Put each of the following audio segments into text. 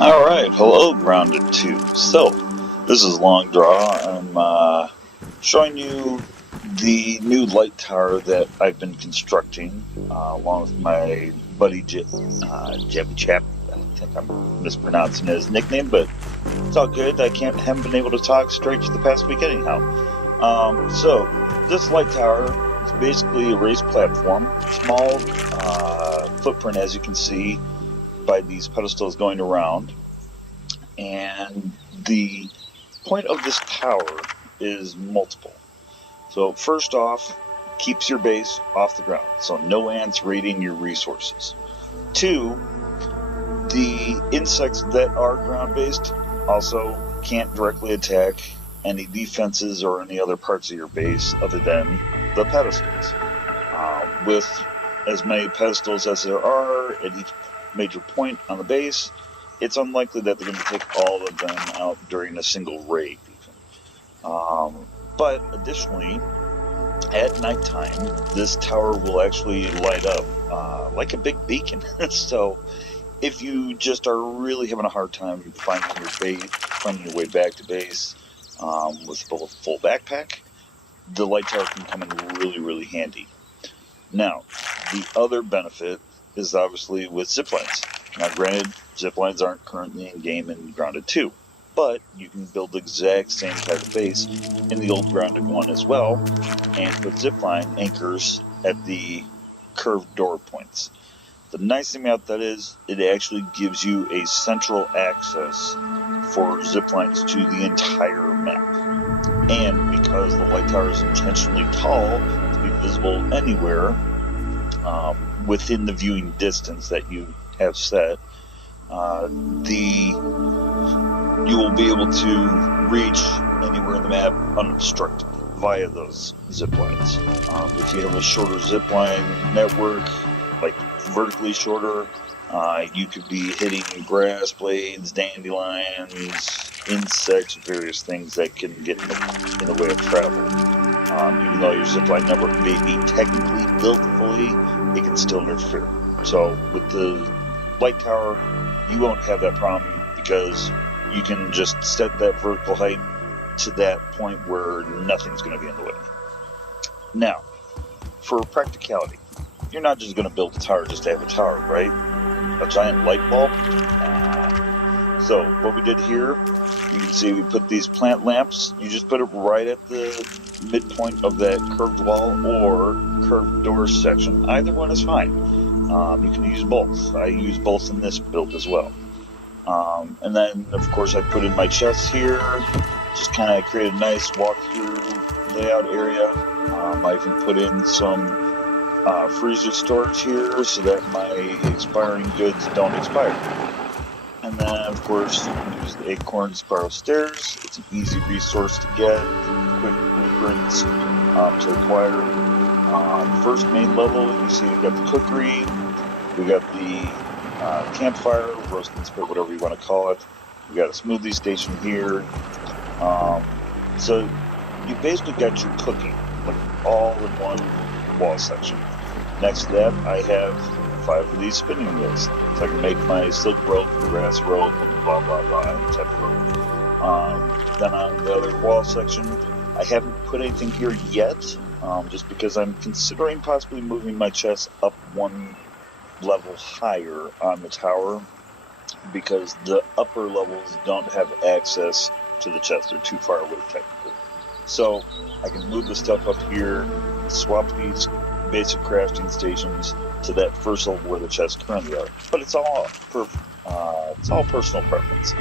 Alright, hello Grounded 2. So, this is Long Draw. I'm showing you the new light tower that I've been constructing along with my buddy Jebby Chap. I think I'm mispronouncing his nickname, but it's all good. Haven't been able to talk straight for the past week anyhow. So, this light tower is basically a raised platform, small footprint as you can see by these pedestals going around. And the point of this tower is multiple. So first off, keeps your base off the ground, so no ants raiding your resources. Two, the insects that are ground-based also can't directly attack any defenses or any other parts of your base other than the pedestals. With as many pedestals as there are at each major point on the base, it's unlikely that they're going to take all of them out during a single raid, even. But additionally, at nighttime, this tower will actually light up like a big beacon. So if you just are really having a hard time finding your way back to base with a full backpack, the light tower can come in really, really handy. Now, the other benefit is obviously with ziplines. Now, granted, ziplines aren't currently in game in Grounded 2, but you can build the exact same type of base in the old Grounded 1 as well, and put zipline anchors at the curved door points. The nice thing about that is it actually gives you a central access for ziplines to the entire map. And because the light tower is intentionally tall, be visible anywhere within the viewing distance that you have set, you will be able to reach anywhere in the map unobstructed via those zip lines. If you have a shorter zip line network, like vertically shorter, you could be hitting grass blades, dandelions, insects, various things that can get in the way of travel. Even though your zipline network may be technically built fully, it can still interfere. So with the light tower, you won't have that problem because you can just set that vertical height to that point where nothing's going to be in the way. Now, for practicality, you're not just going to build a tower just to have a tower, right? A giant light bulb? So what we did here, you can see we put these plant lamps. You just put it right at the midpoint of that curved wall or curved door section. Either one is fine. You can use both. I use both in this build as well. And then, of course, I put in my chests here. Just kind of create a nice walk-through layout area. I even put in some freezer storage here so that my expiring goods don't expire. And then, of course, you can use the Acorn Spiral Stairs. It's an easy resource to get, quick blueprints to acquire. First main level, you see we got the cookery, we got the campfire, roasting spit, whatever you want to call it. We got a smoothie station here. So you basically got your cooking like all in one wall section. Next to that, I have 5 of these spinning wheels. So I can make my silk rope and grass rope and blah blah blah type of rope. Then on the other wall section, I haven't put anything here yet, just because I'm considering possibly moving my chest up one level higher on the tower, because the upper levels don't have access to the chest. They're too far away technically. So I can move the stuff up here, swap these basic crafting stations to that first level where the chests currently are. But it's all personal preference.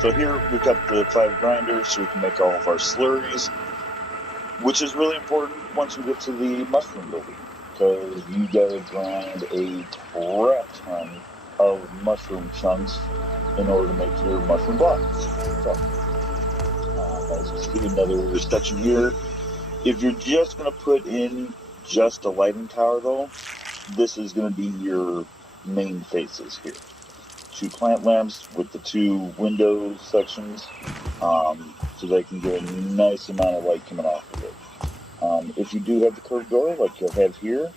So here we've got the 5 grinders so we can make all of our slurries, which is really important once we get to the mushroom building, because you gotta grind a crap ton of mushroom chunks in order to make your mushroom blocks. So, let's see another section here. If you're just gonna put in just a lighting tower though, this is going to be your main faces here. 2 plant lamps with the 2 window sections, so they can get a nice amount of light coming off of it. If you do have the curved door like you'll have here,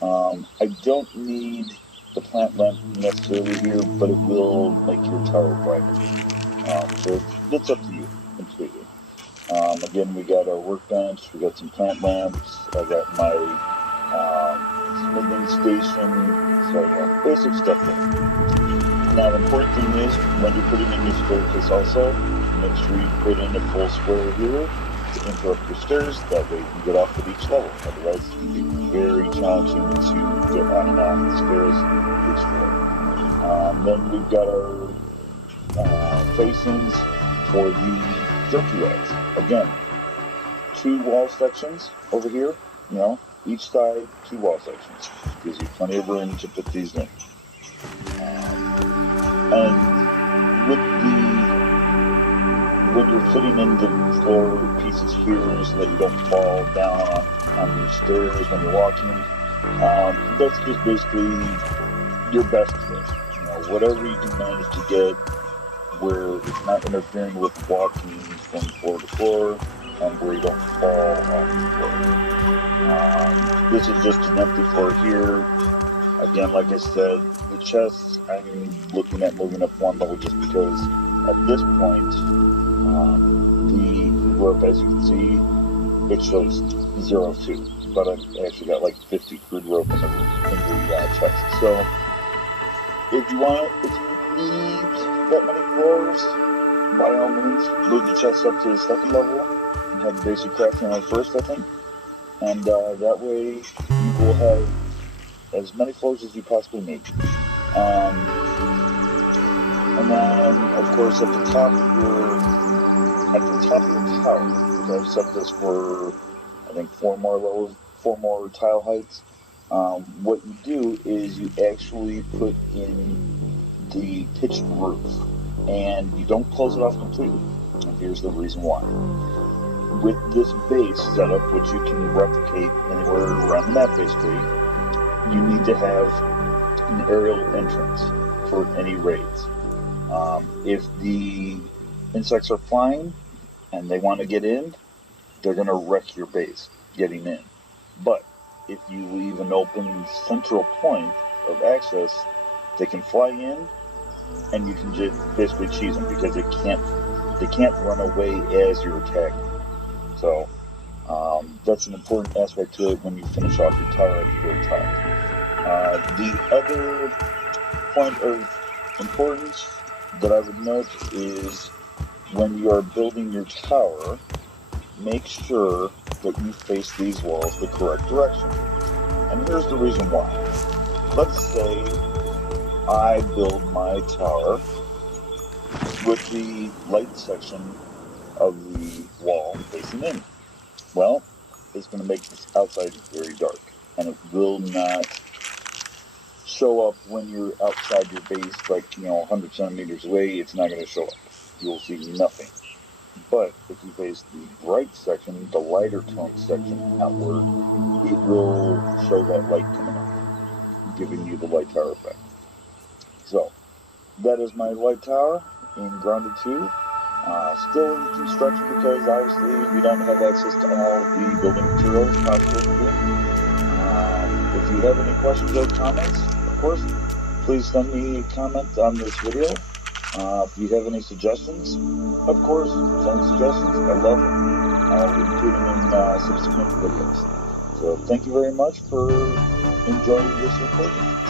I don't need the plant lamp necessarily here, but it will make your tower brighter. So it's up to you completely. Again, we got our workbench, we got some plant lamps, I got my smithing station, so basic stuff there. Now the important thing is, when you're putting in your staircase also, make sure you put in a full square here to interrupt your stairs, that way you can get off at each level. Otherwise it can be very challenging to get on and off the stairs each floor. Then we've got our facings for the jerky rags. Again, 2 wall sections over here, each side 2 wall sections. Gives you plenty of room to put these in. And when you're fitting in the floor pieces here so that you don't fall down on your stairs when you're walking, that's just basically your best fit. Whatever you can manage to get where it's not interfering with walking from floor to floor and where you don't fall off the floor. This is just an empty floor here. Again, like I said, the chests, I'm looking at moving up 1 level just because at this point, the rope, as you can see, it shows 0-2, but I've actually got like 50 crude rope in the chest. So if you need that many floors, by all means, move the chest up to the 2nd level and have the basic crafting on first, I think. And that way you will have as many floors as you possibly need. And then, of course, at the top of your tower, because I've set this for, I think, 4 more levels, 4 more tile heights. What you do is you actually put in the pitched roof, and you don't close it off completely. And here's the reason why. With this base setup, which you can replicate anywhere around the map basically, you need to have an aerial entrance for any raids. If the insects are flying and they want to get in, they're going to wreck your base getting in. But if you leave an open central point of access, they can fly in and you can just basically cheese them because they can't run away as you're attacking. So that's an important aspect to it when you finish off your tower at the very top. The other point of importance that I would note is when you are building your tower, make sure that you face these walls the correct direction. And here's the reason why. Let's say I build my tower with the light section of the wall facing in. Well, it's going to make this outside very dark, and it will not show up when you're outside your base, like 100 centimeters away. It's not going to show up. You'll see nothing. But if you face the bright section, the lighter tone section outward, it will show that light coming up, giving you the light tower effect. So that is my light tower in Grounded 2. Still in construction because obviously we don't have access to all the building materials possible to do. If you have any questions or comments, of course, please send me a comment on this video. If you have any suggestions, of course, send suggestions. I love them. I'll include them in subsequent videos. So thank you very much for enjoying this recording.